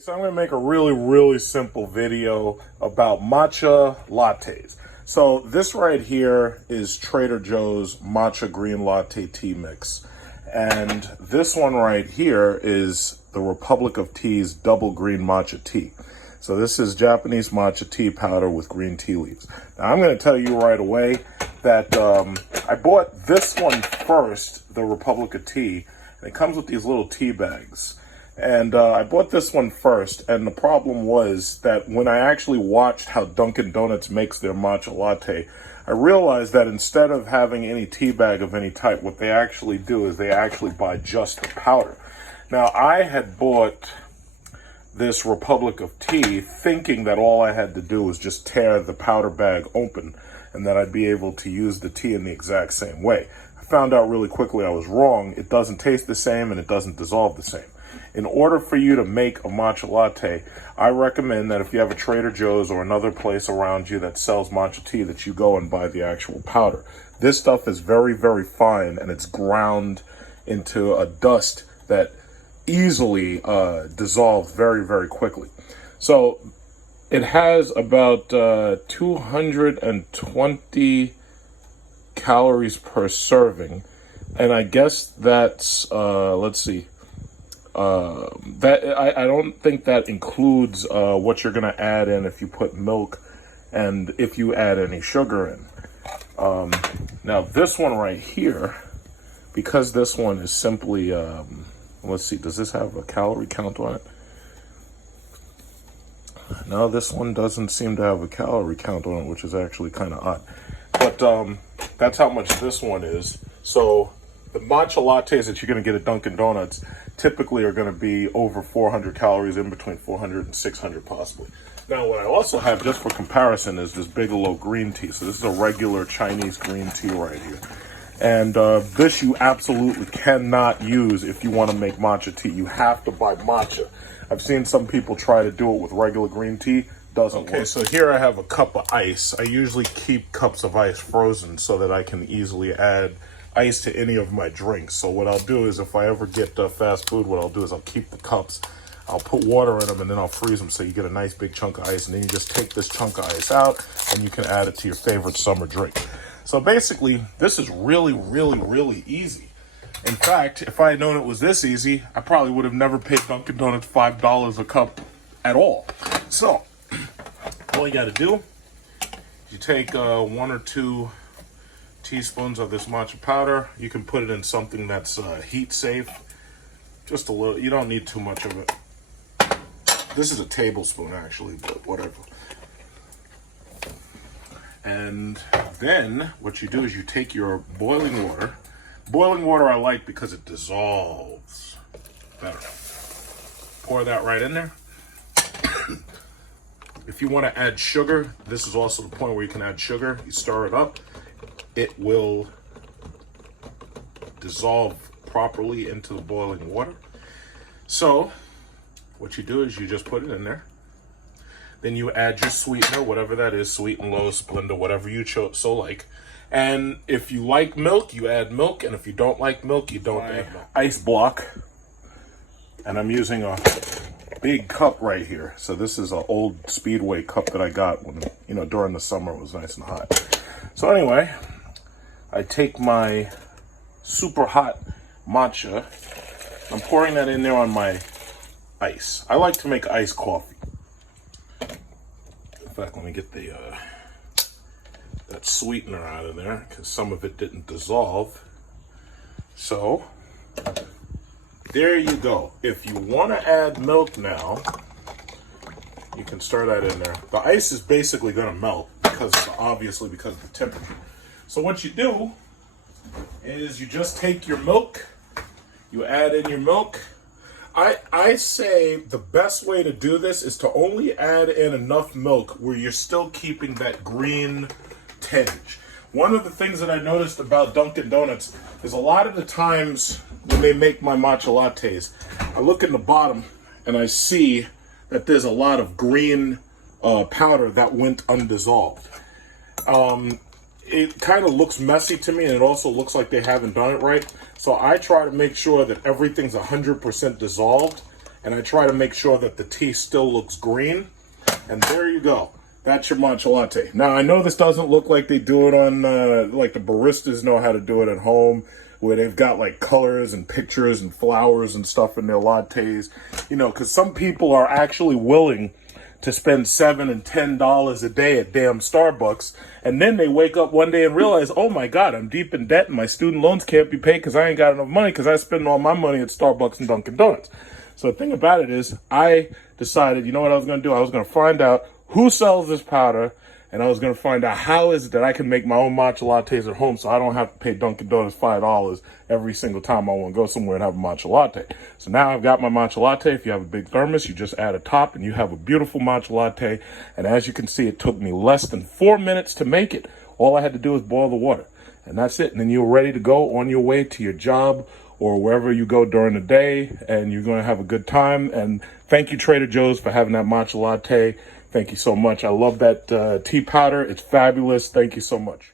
So I'm going to make a really simple video about matcha lattes. So this right here is Trader Joe's matcha green latte tea mix. And this one right here is the Republic of Tea's double green matcha tea. So this is Japanese matcha tea powder with green tea leaves. Now I'm going to tell you right away that I bought this one first, the Republic of Tea, and it comes with these little tea bags. And I bought this one first, and the problem was that when I actually watched how Dunkin' Donuts makes their matcha latte, I realized that instead of having any tea bag of any type, what they actually do is they actually buy just the powder. Now, I had bought this Republic of Tea thinking that all I had to do was just tear the powder bag open and that I'd be able to use the tea in the exact same way. I found out really quickly I was wrong. It doesn't taste the same and it doesn't dissolve the same. In order for you to make a matcha latte, I recommend that if you have a Trader Joe's or another place around you that sells matcha tea, that you go and buy the actual powder. This stuff is very fine, and it's ground into a dust that easily dissolves very quickly. So it has about 220 calories per serving, and I guess that's let's see. I don't think that includes what you're going to add in if you put milk and if you add any sugar in. Now this one right here, because this one is simply, let's see, does this have a calorie count on it? No, this one doesn't seem to have a calorie count on it, which is actually kind of odd. But that's how much this one is. So the matcha lattes that you're going to get at Dunkin' Donuts typically are going to be over 400 calories, in between 400 and 600 possibly. Now, what I also have, just for comparison, is this Bigelow green tea. So this is a regular Chinese green tea right here. And this you absolutely cannot use if you want to make matcha tea. You have to buy matcha. I've seen some people try to do it with regular green tea. Doesn't work. Okay, so here I have a cup of ice. I usually keep cups of ice frozen so that I can easily add ice to any of my drinks. So what I'll do is, if I ever get fast food, what I'll do is I'll keep the cups, I'll put water in them, and then I'll freeze them so you get a nice big chunk of ice, and then you just take this chunk of ice out and you can add it to your favorite summer drink. So basically, this is really easy. In fact, if I had known it was this easy, I probably would have never paid Dunkin' Donuts $5 a cup at all. So all you got to do is you take 1 or 2 teaspoons of this matcha powder. You can put it in something that's heat safe. Just a little. You don't need too much of it. This is a tablespoon actually, but whatever. And then what you do is you take your boiling water. Boiling water I like because it dissolves better. Pour that right in there. If you want to add sugar, this is also the point where you can add sugar. You stir it up. It will dissolve properly into the boiling water. So what you do is you just put it in there. Then you add your sweetener, whatever that is, sweet and low, Splenda, whatever you so like. And if you like milk, you add milk. And if you don't like milk, you don't add milk. Ice block. And I'm using a big cup right here. So this is an old Speedway cup that I got when, during the summer it was nice and hot. So anyway, I take my super hot matcha. I'm pouring that in there on my ice. I like to make iced coffee. In fact, let me get the that sweetener out of there, because some of it didn't dissolve. So there you go. If you want to add milk now, you can stir that in there. The ice is basically going to melt obviously because of the temperature. So what you do is you just take your milk, you add in your milk. I say the best way to do this is to only add in enough milk where you're still keeping that green tinge. One of the things that I noticed about Dunkin' Donuts is a lot of the times when they make my matcha lattes, I look in the bottom and I see that there's a lot of green powder that went undissolved. It kind of looks messy to me, and it also looks like they haven't done it right. So I try to make sure that everything's 100% dissolved and I try to make sure that the tea still looks green. And there you go. That's your matcha latte. Now, I know this doesn't look like they do it on, like the baristas know how to do it at home, where they've got like colors and pictures and flowers and stuff in their lattes. You know, because some people are actually willing to spend $7 and $10 a day at damn Starbucks, and then they wake up one day and realize, oh my God, I'm deep in debt and my student loans can't be paid because I ain't got enough money because I spend all my money at Starbucks and Dunkin' Donuts. So the thing about it is, I decided, you know what I was going to do? I was going to find out who sells this powder, and I was going to find out how is it that I can make my own matcha lattes at home so I don't have to pay Dunkin' Donuts $5 every single time I want to go somewhere and have a matcha latte. So now I've got my matcha latte. If you have a big thermos, you just add a top and you have a beautiful matcha latte. And as you can see, it took me less than 4 minutes to make it. All I had to do was boil the water, and that's it. And then you're ready to go on your way to your job or wherever you go during the day, and you're going to have a good time. And thank you, Trader Joe's, for having that matcha latte. Thank you so much. I love that tea powder. It's fabulous. Thank you so much.